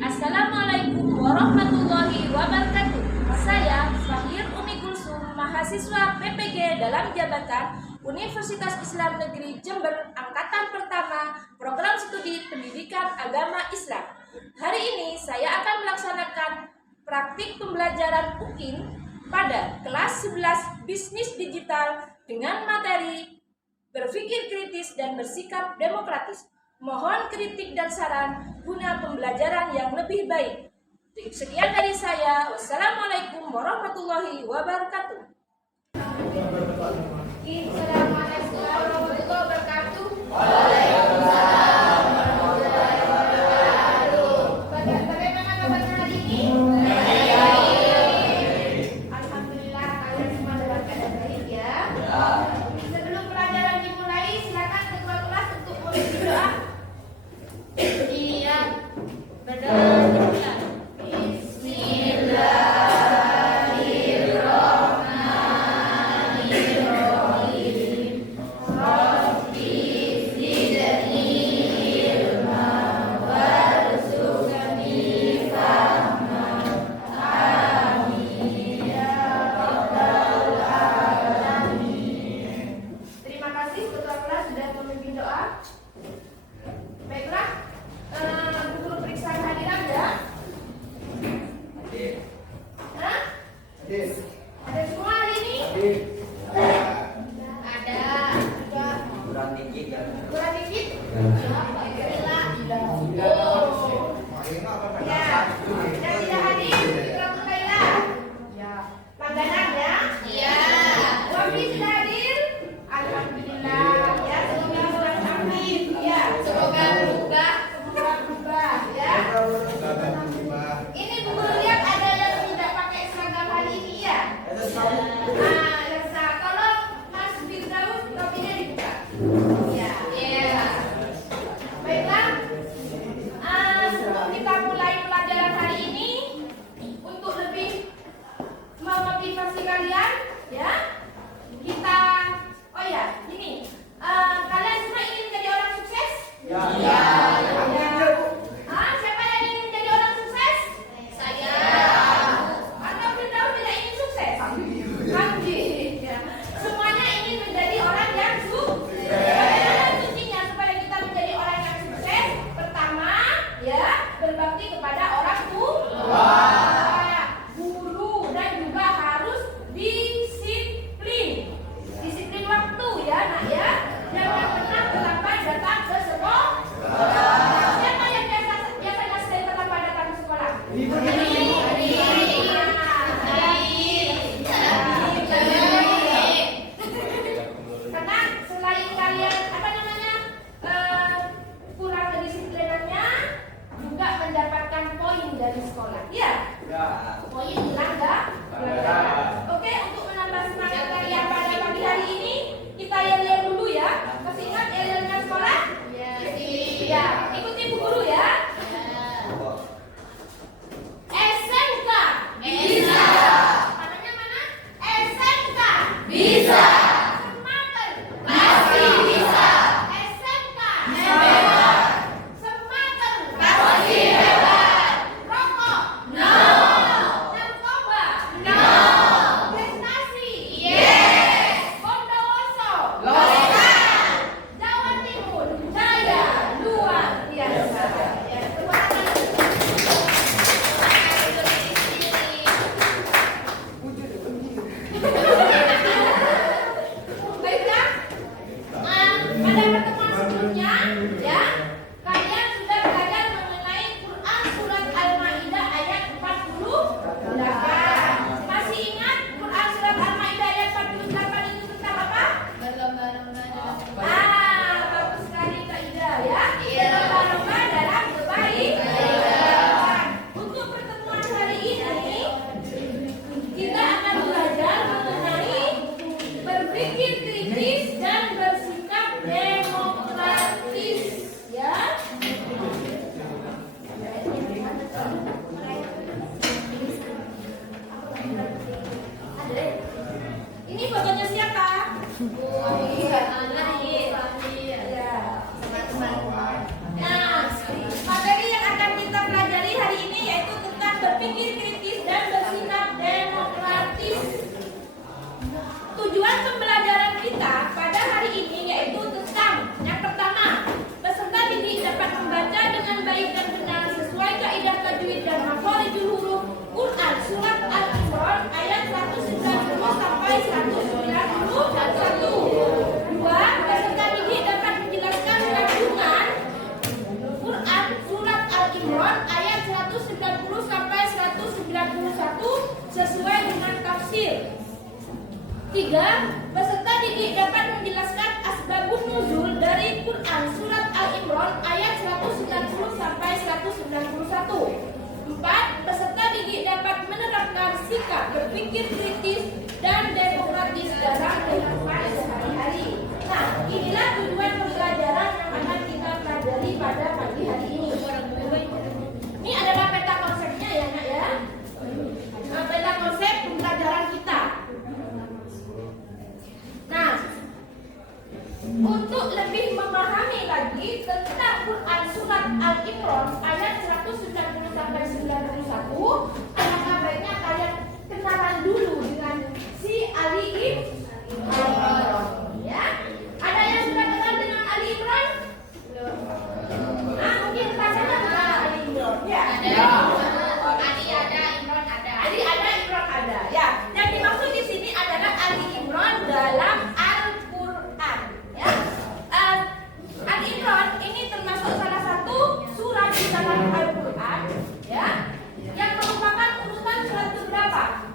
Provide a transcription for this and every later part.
Assalamualaikum warahmatullahi wabarakatuh. Saya Fahir Umi Kulsum, mahasiswa PPG dalam jabatan Universitas Islam Negeri Jember Angkatan Pertama, Program Studi Pendidikan Agama Islam. Hari ini saya akan melaksanakan praktik pembelajaran UKIN pada kelas 11 Bisnis Digital dengan materi berpikir kritis dan bersikap demokratis. Mohon kritik dan saran guna pembelajaran yang lebih baik. Sekian dari saya. Wassalamualaikum warahmatullahi wabarakatuh. Assalamualaikum warahmatullahi wabarakatuh. Waalaikumsalam warahmatullahi wabarakatuh. Bagaimana kabarnya hari ini? Alhamdulillah kalian semua dalam keadaan baik ya. Sebelum pelajaran dimulai, silakan ketua kelas untuk mulai berdoa. Iya, berdoa. Ada semua hari ini? Ada. Kurang dikit. Kurang dikit? Alhamdulillah. Ya. Yang tidak hadir, alhamdulillah. Ya. Langganan ya? Iya. Wafi sudah hadir? Alhamdulillah. Ya, semoga amin. Ya, semoga berubah. Semoga berubah ya. Ini Bu Guru lihat ada yang tidak pakai seragam hari ini ya? Resa, tolong Mas Firdaus topinya dibuka. Ya. Baiklah. Sebelum kita mulai pelajaran hari ini, untuk lebih memotivasi kalian, ya, kita, ini, kalian semua ingin menjadi orang sukses? Ya. Siapa yang ingin menjadi orang sukses? Saya. Atau Firdaus tidak ingin sukses? Ya. Semuanya ingin menjadi orang yang sukses. Kuncinya supaya kita menjadi orang yang sukses, pertama, ya, berbakti kepada orang tua, guru, dan juga harus disiplin. Disiplin waktu ya, Nak ya. Jangan pernah terlambat datang ke sekolah. Siapa yang biasanya sering terlambat datang ke sekolah? Karena selain kalian kurang kedisiplinannya, juga mendapatkan poin dari sekolah. Iya? Poin hilang enggak? Oke, untuk menambah semangat kalian pada pagi hari ini, kita yel-yel dulu ya. Masih ingat yel-yelnya sekolah? Iya. Ikuti Bu Guru ya. SMK bisa. Tangannya mana? SMK bisa. Semaker pasti bisa. SMK hebat. Semaker pasti hebat. Rokok no. Narkoba no. 191. 2. Peserta didik dapat menjelaskan kandungan Quran Surat Al-Imran ayat 190 sampai 191 sesuai dengan tafsir. 3. Peserta didik dapat menjelaskan asbabun nuzul dari Quran Surat Al-Imran ayat 190 sampai 191. 4. Peserta didik dapat menerapkan sikap berpikir kritis dan demokratis dalam kehidupan sehari-hari. Nah, inilah tujuan pembelajaran yang akan kita pelajari pada pagi hari ini. Ini adalah peta konsepnya ya, Nak ya. Nah, peta konsep pembelajaran kita. Nah, untuk lebih memahami lagi tentang Quran Surat Al-Imran ayat 190 sampai 91, alangkah baiknya kalian kenalan dulu dengan si Ali Imran. Ya, ada yang sudah kenal dengan Ali Imran? Nah, mungkin pasangan kenal Ali Imran. Ya, Ali ada, Imran ada. Ali ada, Imran ada. Ya, yang dimaksud di sini adalah Ali Imran dalam Al-Quran. Ya, Al-Imran ini termasuk salah satu surat di dalam Al-Quran, ya, yang merupakan urutan surat berapa?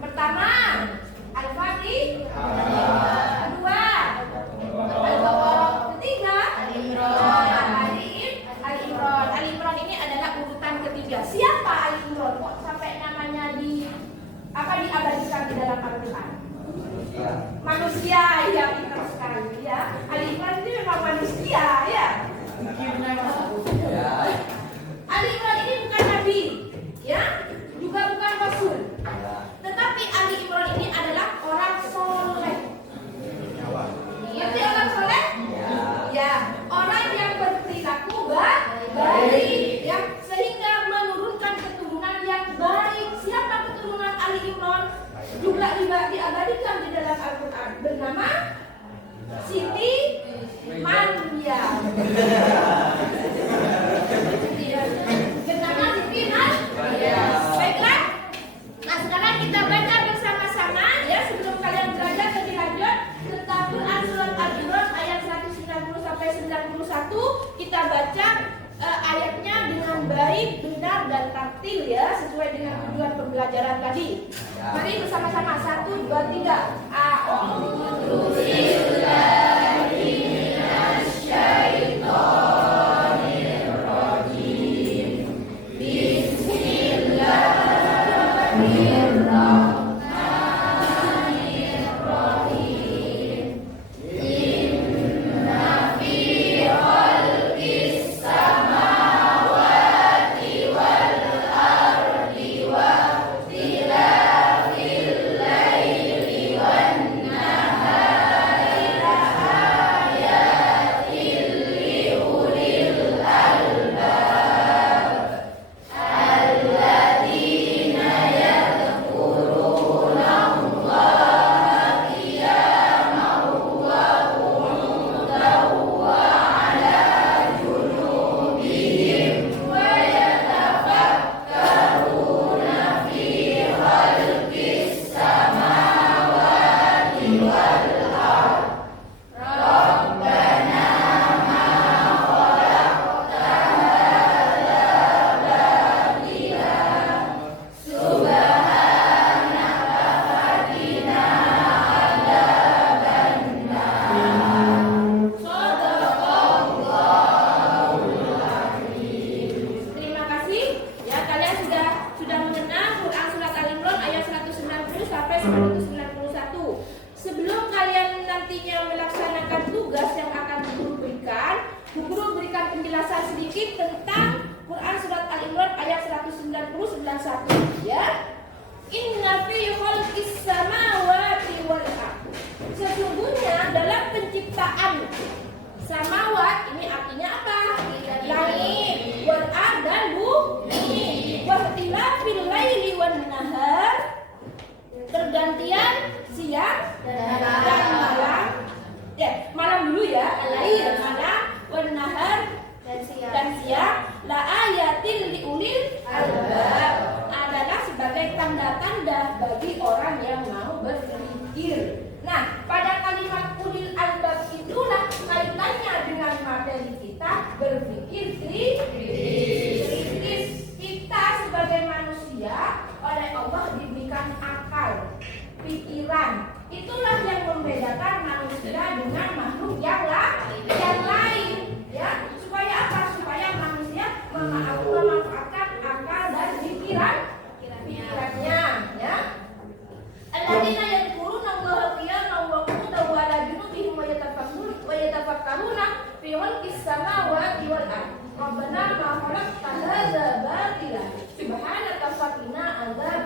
Pertama, Al-Fatihah. Kedua, Al-Baqarah. Ketiga, Al-Imran. Al-Imran ini adalah urutan ketiga. Siapa Al-Imran? Kok sampai namanya diabadikan di dalam Al-Quran? Manusia, ya, pintar sekali ya. Al-Imran ini memang manusia ya. Al-Imran ini bukan nabi, ya, juga bukan rasul. Tetapi Ali Imran ini adalah orang soleh. Ngerti orang soleh? Ya, orang yang berperilaku baik, yang sehingga menurunkan keturunan yang baik. Siapa keturunan Ali Imran? Juga diabadikan di dalam Al-Quran bernama Siti Maryam. Bernama Siti Maryam. Baiklah. Nah, sekarang kita baca bersama-sama ya, sebelum kalian belajar lebih lanjut tentang Quran Surat Al-Imran ayat 190 sampai 91. Kita baca ayatnya dengan baik, benar dan tartil ya, sesuai dengan tujuan pembelajaran tadi. Mari bersama-sama 1, 2, 3. A'udzu billahi minasyaitonir rajim. Bismillahirrahmanirrahim. Inna fi khalqis samawati wal ardi wa ikhtilafil laili wan nahari laayatin liulil albab alladzina yadhkuruna Allaha qiyaman wa qu'udan wa 'ala junubihim wa yatafakkaruna fi khalqis samawati wal ardh. Rabbana ma khalaqta hadza batila subhanaka faqina adzabannar. Shadaqallahul azim. Terima kasih ya, kalian sudah mengenal Quran Surat Al-Imran ayat 190 sampai 191. Sebelum kalian nantinya melaksanakan tugas yang akan guru berikan penjelasan sedikit tentang Quran Surat Al-Imran ayat 190-91 ya. Inna fi khalqis samawati wal ardh. Sesungguhnya dalam penciptaan samawat ini artinya apa? Langit, wal ardh dan bumi. Wa ikhtilafil laili wan nahar, pergantian siang dan malam. Ya, malam dulu ya, lail malam, wan nahar dan siang. La ayatin liulil albab adalah sebagai tanda-tanda bagi orang yang mau beriman.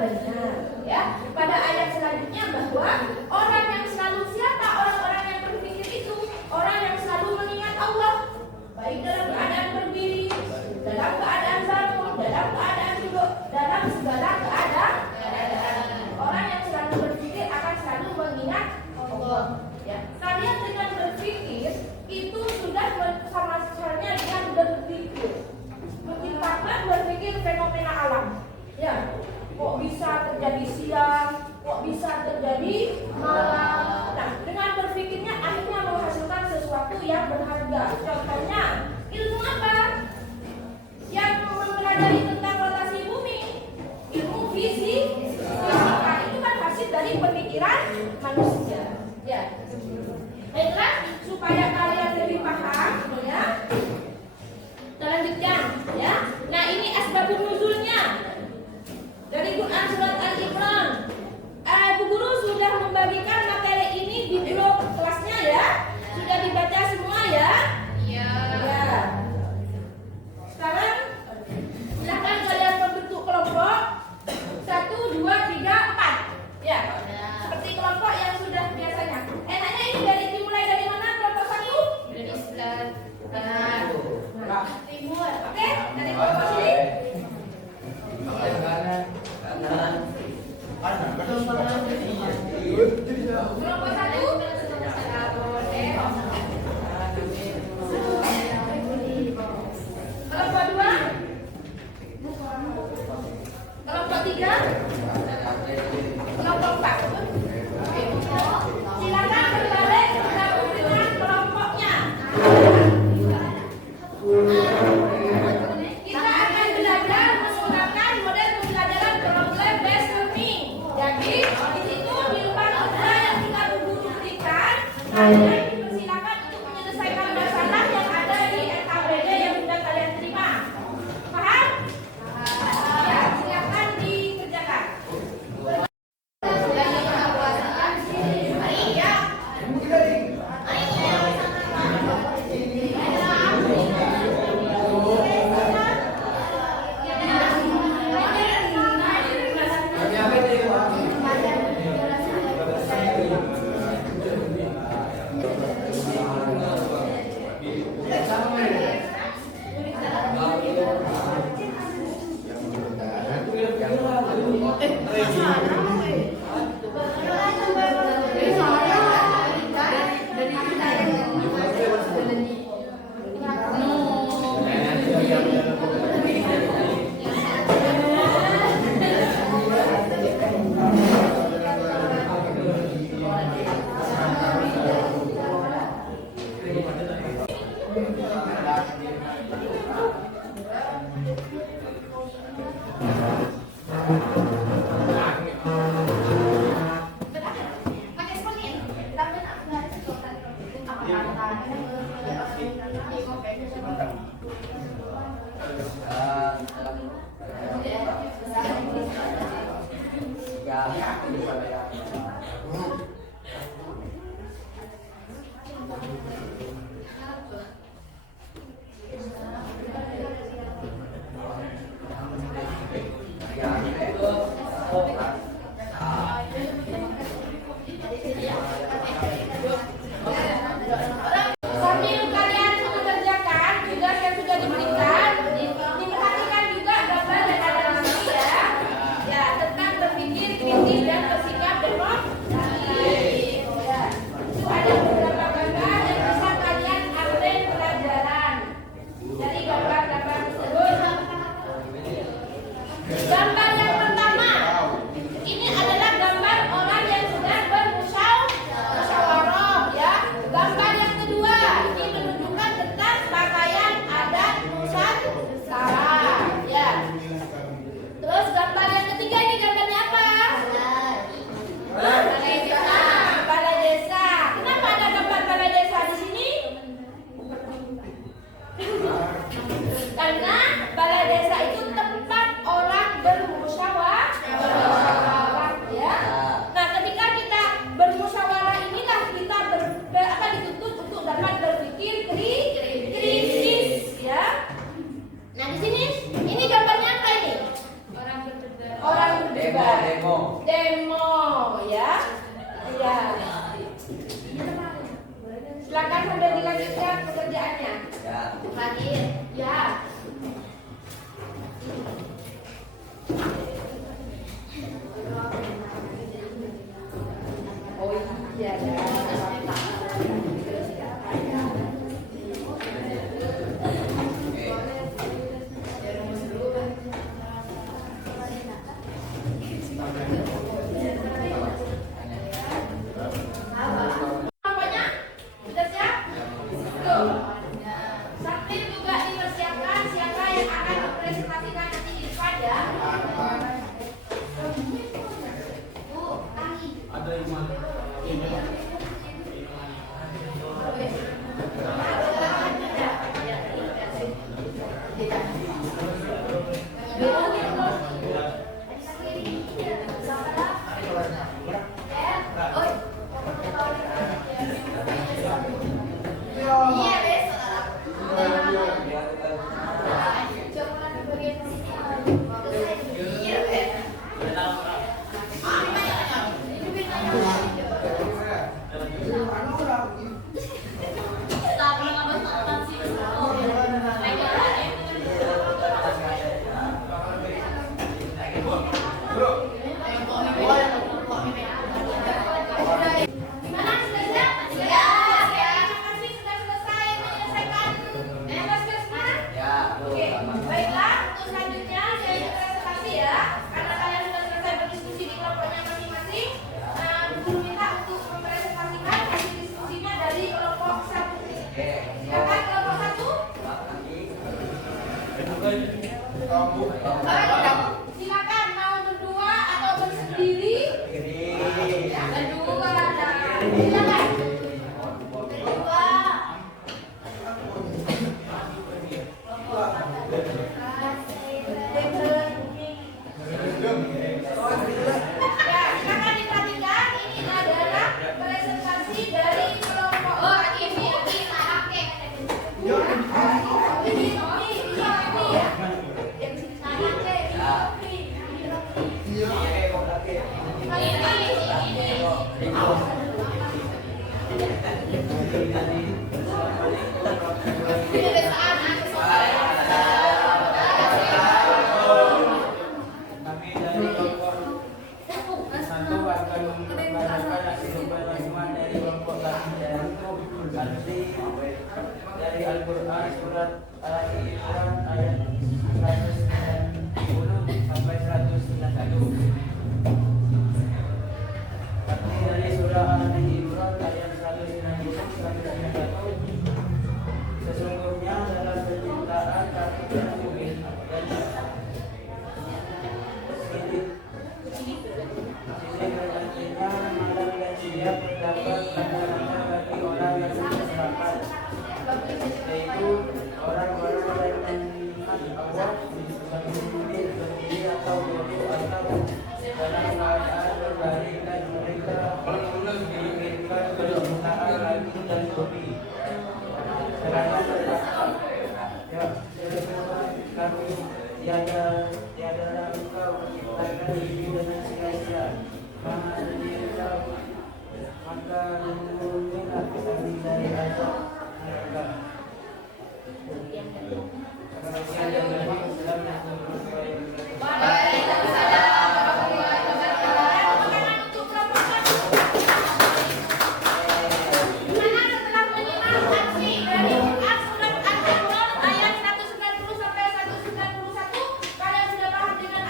benar. Ya, pada ayat selanjutnya bahwa orang yang selalu siapa orang-orang yang berpikir itu orang yang selalu mengingat Allah, baik dalam keadaan berdiri, dalam keadaan bangun, dalam keadaan duduk, dalam segala keadaan. Orang yang selalu berpikir akan selalu mengingat Allah. Ya, kalian dengan berpikir itu sudah sama halnya dengan berpikir. Menciptakan berpikir fenomena alam. Ya, kok bisa terjadi siang, kok bisa terjadi malam. Nah, dengan berpikirnya akhirnya menghasilkan sesuatu yang berharga. Contohnya, ilmu apa? Yang mempelajari tentang rotasi bumi, ilmu fisika itu kan hasil dari pemikiran manusia. Ya, baiklah, supaya kalian lebih paham, ya. Kita lanjutkan, ya. Nah, ini asbabun nuzulnya dari Quran surat Al-Imran. Bu Guru sudah membagikan materi ini di blog kelasnya, ya. Sudah dibaca semua, ya. Iya. Ya. Sekarang silakan kalian membentuk kelompok 1, 2, 3, 4. Ya. Seperti kelompok yang sudah biasanya. Enaknya ini dimulai dari mana kelompok 1? Dari sebelah kanan. Timur. Oke, dari kelompok sini. Kelompok 1. Kelompok 2. Kelompok 3. Kelompok 4. Silakan berbalik bergabung dengan kelompoknya. Kita akan belajar menggunakan model pembelajaran problem based learning. Jadi di situ di depan kerja yang kita guru berikan, kalian dipersilakan untuk menyelesaikan masalah yang ada di SKBD yang sudah kalian terima. Paham? Ya, silakan dikerjakan. Silakan mau berdua atau bersendiri. Berdua. Silakan. Berdua. Ya, silakan diperhatikan. Ini adalah presentasi dari kelompok. Oh, ini pakai. Ini ya. Dari Al-Quran surat Al-Imran ayat 190 sampai 191. Arti dari surah Al-Imran ayat 190 sampai 191. Sesungguhnya dalam penciptaan kami dan bumi dan sisi bergantinya malam dan siang terdapat tanda-tanda bagi orang yang bersepakat, yaitu orang-orang yang mengingat Allah berdiri atau duduk atau dalam keadaan berbaring, dan mereka menginginkan penciptaan langit dan bumi. Seraya berkata, ya kami tiadalah engkau menciptakan diri dengan sia-sia, Maha sendiri tahu, maka menurunkanlah kami dari azab neraka. Ayat 190 sampai 191, kalian sudah paham dengan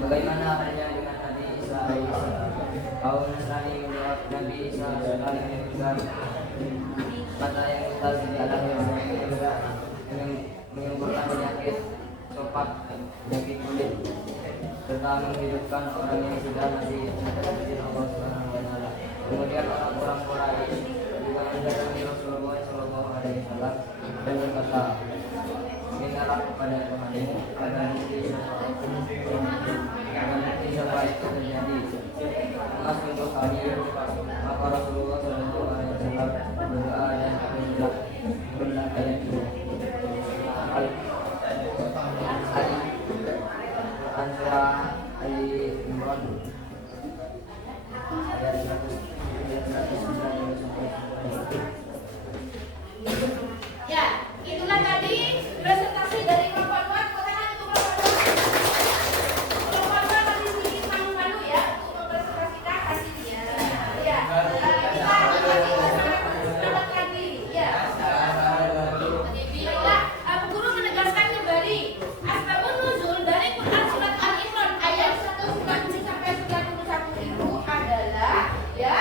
Bagaimana halnya dengan Nabi Isa alaihissalam? Kaum Nasrani menjawab, Nabi Isa saling menyebutkan kata yang besar di dalam yang menyembuhkan penyakit sopak, penyakit kulit, serta menghidupkan orang yang sudah mati dari Allah Subhanahu wa Ta'ala. Kemudian orang-orang Quraisy juga mendatangi Rasulullah Shallallahu Alaihi Wasallam dan berkata, mintalah kepada Tuhanmu agar bukti sampai itu terjadi emas untuk kami. Maka Rasulullah Shallallahu Alaihi Wasallam berdoa dan berdoa ayat ini. Surah Ali Imran ayat 109. Ya, itulah tadi presentasi dari Kelompok 2. Katakan itu Kelompok 2 masih sedikit malu-malu ya untuk mempresentasikan hasilnya. Ya, kita mendapatkan diri. Ya. Baiklah, guru menegaskan kembali asbabun nuzul dari Quran surat Al-Imran ayat 196 sampai 91 itu adalah ya,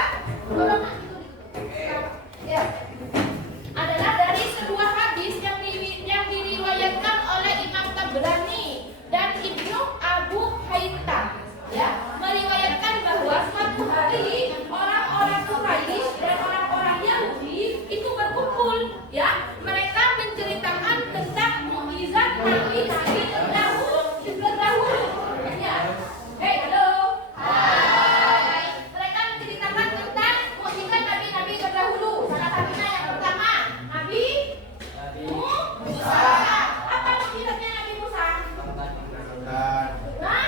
ya, adalah dari sebuah hadis yang diriwayatkan oleh Imam Tabrani dan Ibnu Abu Haytham, ya, meriwayatkan bahwa suatu hari orang-orang Quraisy dan orang-orang Yahudi itu berkumpul, ya, mereka menceritakan tentang mukjizat nabi-nabi terdahulu, ya. Hey, halo. Hai. Mereka menceritakan tentang mukjizat nabi-nabi terdahulu. Salah satunya yang pertama, Nabi Musa. Apa mukjizatnya Nabi Musa? Nah,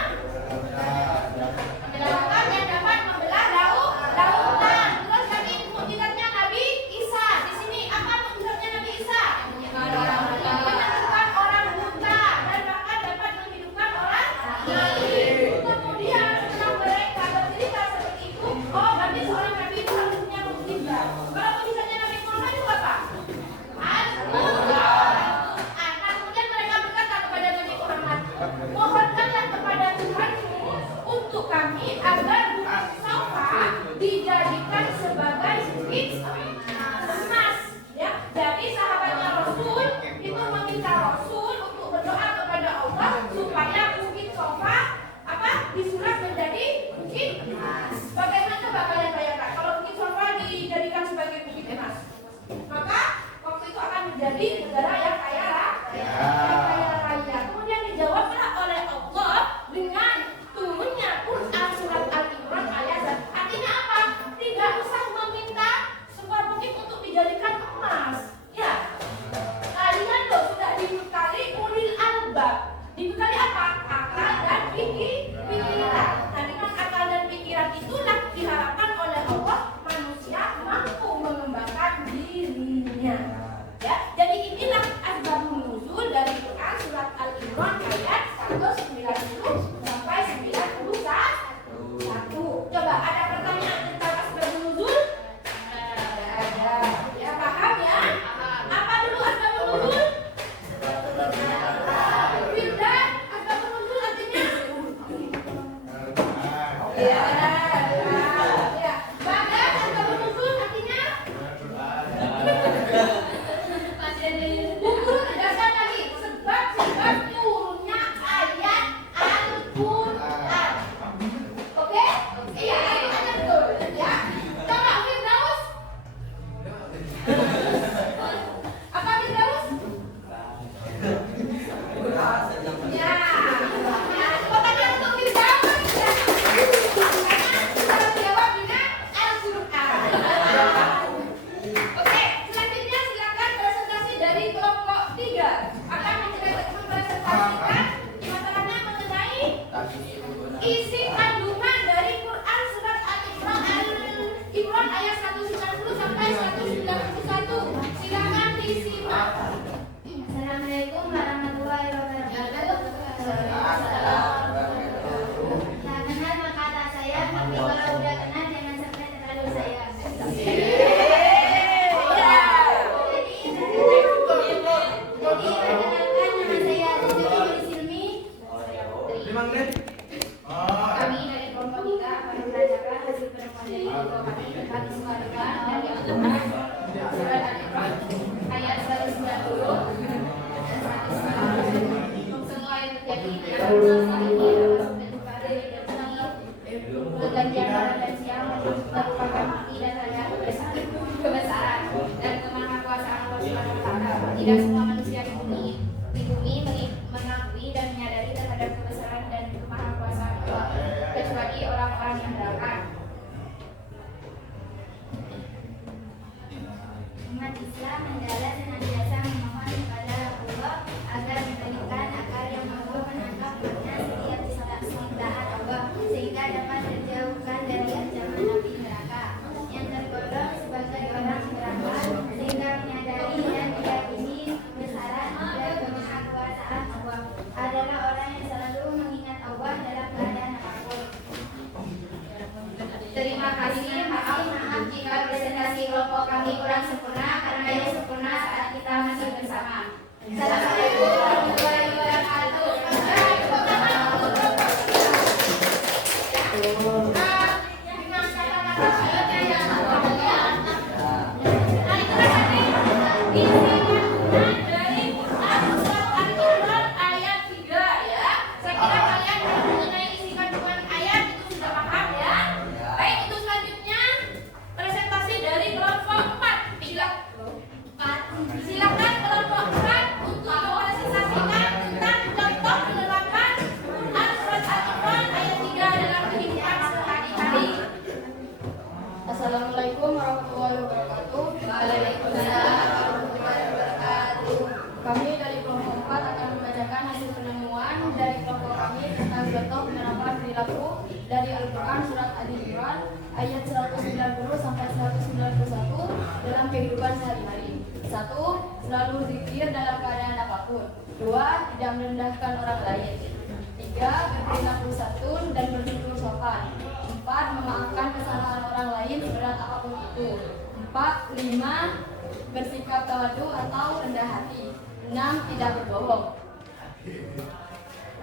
menyelamatkan yang dapat membelah lautan. Terus lagi mukjizatnya Nabi Isa. Di sini apa mukjizatnya Nabi Isa? Menyembuhkan orang buta dan bahkan dapat menghidupkan orang mati. Kemudian setelah mereka bercerita seperti itu, oh berarti seorang Nabi itu harus punya mukjizat. Kalau mukjizatnya Nabi Muhammad itu apa? Al-Quran. Nah, kemudian mereka berkata kepada Nabi Muhammad, mohonkanlah kepada Tuhanmu untuk kami agar Bukit Safa dijadikan sebagai bukit emas. Ya, jadi sahabatnya Rasul itu meminta Rasul untuk berdoa kepada Allah supaya Bukit Safa disulap menjadi bukit emas. Bagaimana coba kalian bayangkan kalau Bukit Safa dijadikan sebagai bukit emas? Maka waktu itu akan menjadi negara yang kaya raya. Kemudian dijawablah oleh Allah dengan turunnya Quran surat Al-Imran ayat 1. Artinya apa? Tidak usah meminta sebuah bukit untuk dijadikan emas. Ya, kalian loh sudah dibekali ulil albab. Dibekali apa? Akal dan pikiran. Nah, dengan akal dan pikiran itulah diharapkan oleh Allah manusia mampu mengembangkan dirinya. Ya, jadi inilah Tidak semua manusia di bumi mengakui dan menyadari terhadap kebesaran dan kemahakuasaan Allah, kecuali orang-orang yang berakal. Umat Islam hendaklah senantiasa memohon kepada Allah agar memberikan akal yang mampu menangkap makna setiap ciptaan Allah, sehingga dapat terjauhkan dari ancaman api neraka. Yang tergolong sebagai orang berakal sehingga menyadari dan meyakini kebesaran dan kemahakuasaan Allah adalah orang yang selalu mengingat Allah dalam keadaan apapun. Terima kasih, maaf jika presentasi kelompok kami kurang sempurna, karena yang sempurna saat kita masih bersama. Assalamualaikum warahmatullahi wabarakatuh. Dengan kata-kata syairnya yang dari Quran surat Al-Imran ayat 3 ya. Saya kira kalian mengenai isi kandungan ayat itu sudah paham ya. Baik, untuk selanjutnya presentasi dari kelompok 4. Silakan kelompok 4 untuk mempresentasikan tentang contoh penerapan Quran surat Al-Imran ayat 3 dalam kehidupan sehari-hari. Assalamualaikum warahmatullahi wabarakatuh. Waalaikumsalam warahmatullahi wabarakatuh. Kami dari kelompok 4 akan membacakan hasil penemuan dari kelompok kami tentang contoh penerapan perilaku dari Al-Quran surat Al-Imran ayat 190 sampai 191 dalam kehidupan sehari-hari. 1. Selalu zikir dalam keadaan apapun. 2. Tidak merendahkan orang lain. 3. Berperilaku santun dan bertutur sopan. 4. Memaafkan kesalahan orang lain seberat apapun itu. 5. Bersikap tawadu atau rendah hati. 6. Tidak berbohong.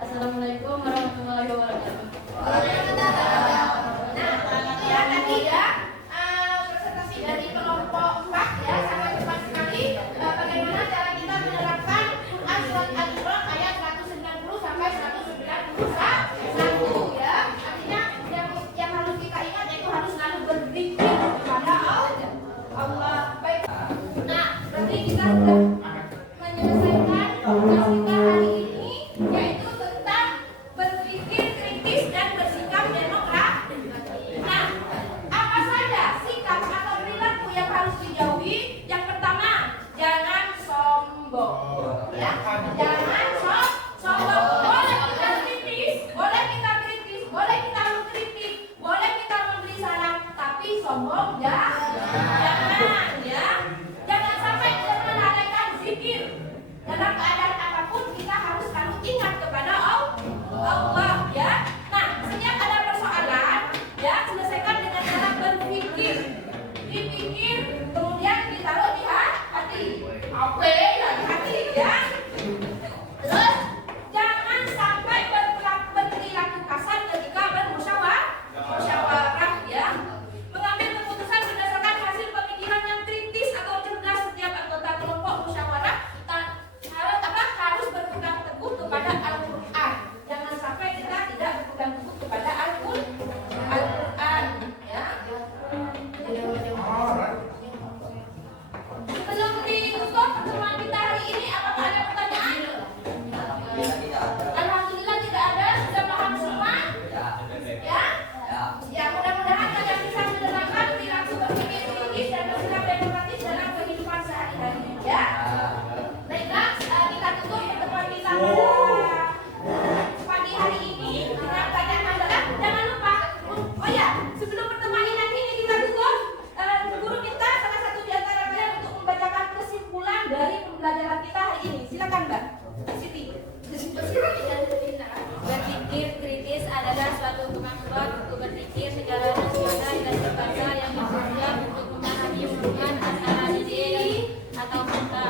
Assalamualaikum warahmatullahi wabarakatuh. Nah, itu ya tadi ya presentasi dari kelompok 4 ya, sangat cepat sekali bagaimana cara kita menerapkan surat Al-Imran ayat 190 sampai 191 ya. Artinya yang harus kita ingat yaitu harus selalu berzikir kepada Allah. Baik. Nah, berarti kita sudah menyelesaikan tugas kita hari ini, yaitu tentang berpikir kritis dan bersikap demokratis. Nah, apa saja sikap atau perilaku yang harus dijauhi? Yang pertama, jangan sombong. Ya, jangan sombong. Boleh kita kritis, boleh kita mengkritik, boleh kita memberi saran, tapi sombong jangan ya. Jangan sampai kita melalaikan zikir. Dalam keadaan apapun kita harus selalu ingat kepada Allah ya. Nah, setiap ada persoalan ya, selesaikan dengan cara berpikir. Dipikir kemudian ditaruh di hati. Oke, di hati ya. Terus jangan sampai berperilaku kasar ketika bermusyawarah ya. Mengambil keputusan berdasarkan hasil pemikiran yang kritis atau cerdas. Setiap anggota kelompok musyawarah harus berpegang teguh kepada Al-Quran. Jangan sampai kita tidak berpegang teguh kepada Al-Quran ya. Sebelum ditutup pertemuan kita hari ini, apakah ada pertanyaan? Alhamdulillah tidak ada, sudah paham semua ya. Ya, mudah-mudahan kalian bisa menerapkan perilaku berpikir kritis dan bersikap demokratis dalam kehidupan sehari-hari ya. Baiklah, kita tutup pertemuan kita pada pagi hari ini dengan bacaan hamdalah. Jangan lupa, oh ya, sebelum pertemuan ini kita tutup, guru kita salah satu di antara kalian untuk membacakan kesimpulan dari pembelajaran kita hari ini. Silakan Mbak Siti. Berpikir kritis adalah suatu kemampuan untuk berpikir secara rasional dan terbaca yang bertujuan untuk memahami hubungan antara diri atau fakta.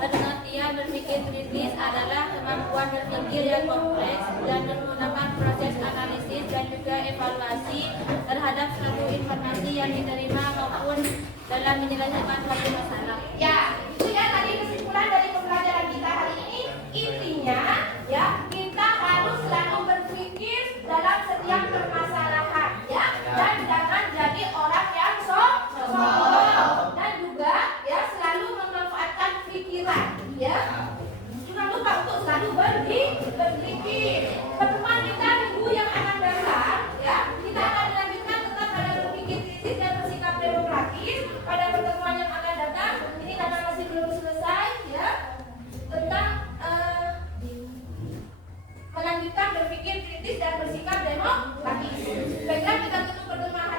Pengertian berpikir kritis adalah kemampuan berpikir yang kompleks dan menggunakan proses analisis dan juga evaluasi terhadap suatu informasi yang diterima maupun dalam menyelesaikan suatu masalah. Ya, itu ya tadi kesimpulan dari pembelajaran kita hari ini. Intinya ya, kita harus selalu berpikir dalam setiap permasalahan ya, dan jangan jadi orang yang sombong, dan juga ya selalu memanfaatkan pikiran ya. Jangan lupa untuk selalu berzikir. Pertemuan kita minggu yang akan datang, ya, kita akan melanjutkan tentang pada berpikir kritis dan bersikap demokratis. Pada pertemuan yang akan datang, ini karena masih belum selesai, ya, tentang melanjutkan berpikir kritis dan bersikap demokratis. Baiklah, kita tutup pertemuan